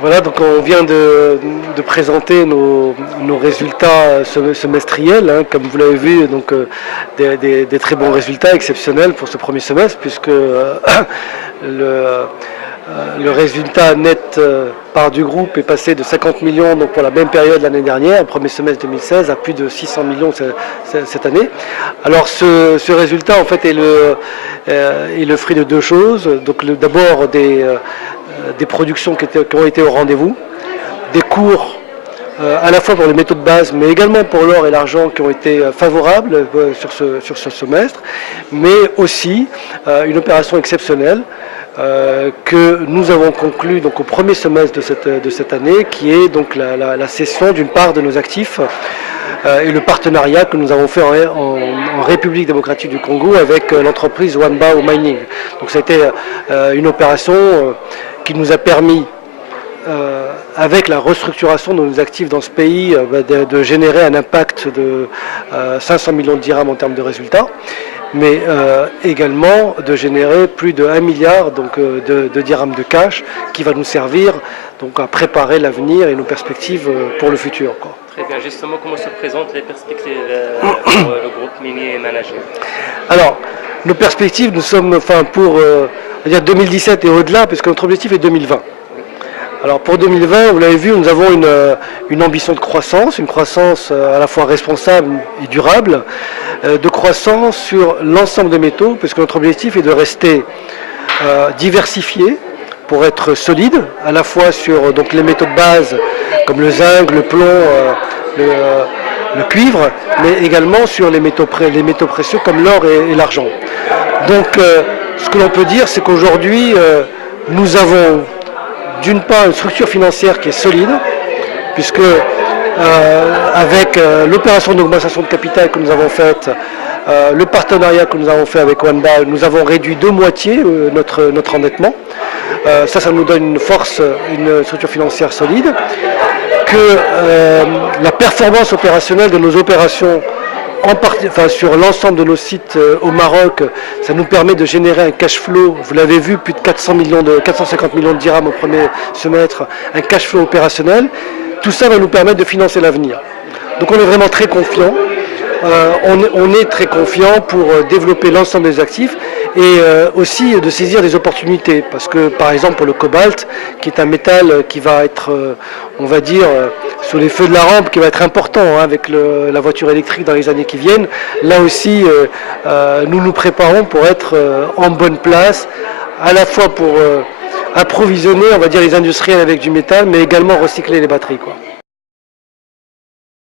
Voilà, donc on vient de présenter nos résultats semestriels, hein, comme vous l'avez vu, donc des très bons résultats exceptionnels pour ce premier semestre, puisque le résultat net part du groupe est passé de 50 millions donc pour la même période l'année dernière, le premier semestre 2016, à plus de 600 millions cette année. Alors ce résultat en fait est le fruit de deux choses. Donc d'abord des productions qui ont été au rendez-vous, des cours à la fois pour les métaux de base, mais également pour l'or et l'argent qui ont été favorables sur ce semestre, mais aussi une opération exceptionnelle que nous avons conclue donc au premier semestre de cette année, qui est donc la cession d'une part de nos actifs et le partenariat que nous avons fait en République démocratique du Congo avec l'entreprise Wanbao Mining. Donc ça a été une opération qui nous a permis, avec la restructuration de nos actifs dans ce pays, de générer un impact de 500 millions de dirhams en termes de résultats, mais également de générer plus de 1 milliard donc, de dirhams de cash qui va nous servir donc, à préparer l'avenir et nos perspectives pour le futur, quoi. Très bien. Justement, comment se présentent les perspectives pour le groupe minier et manager? Alors, nos perspectives, nous sommes pour 2017 et au-delà, puisque notre objectif est 2020. Alors pour 2020, vous l'avez vu, nous avons une ambition de croissance, une croissance à la fois responsable et durable, de croissance sur l'ensemble des métaux, puisque notre objectif est de rester diversifié pour être solide, à la fois sur donc, les métaux de base comme le zinc, le plomb, le cuivre, mais également sur les métaux précieux comme l'or et l'argent. Donc ce que l'on peut dire, c'est qu'aujourd'hui, nous avons d'une part une structure financière qui est solide, puisque avec l'opération d'augmentation de capital que nous avons faite, le partenariat que nous avons fait avec Wanbao, nous avons réduit de moitié notre endettement. Ça nous donne une force, une structure financière solide, que la performance opérationnelle de nos opérations sur l'ensemble de nos sites au Maroc, ça nous permet de générer un cash flow, vous l'avez vu, plus de 450 millions de dirhams au premier semestre, un cash flow opérationnel. Tout ça va nous permettre de financer l'avenir. Donc on est vraiment très confiant. On est très confiant pour développer l'ensemble des actifs et aussi de saisir des opportunités, parce que par exemple pour le cobalt, qui est un métal qui va être, on va dire, sous les feux de la rampe, qui va être important avec la voiture électrique dans les années qui viennent, là aussi nous nous préparons pour être en bonne place, à la fois pour approvisionner, on va dire, les industriels avec du métal, mais également recycler les batteries, quoi.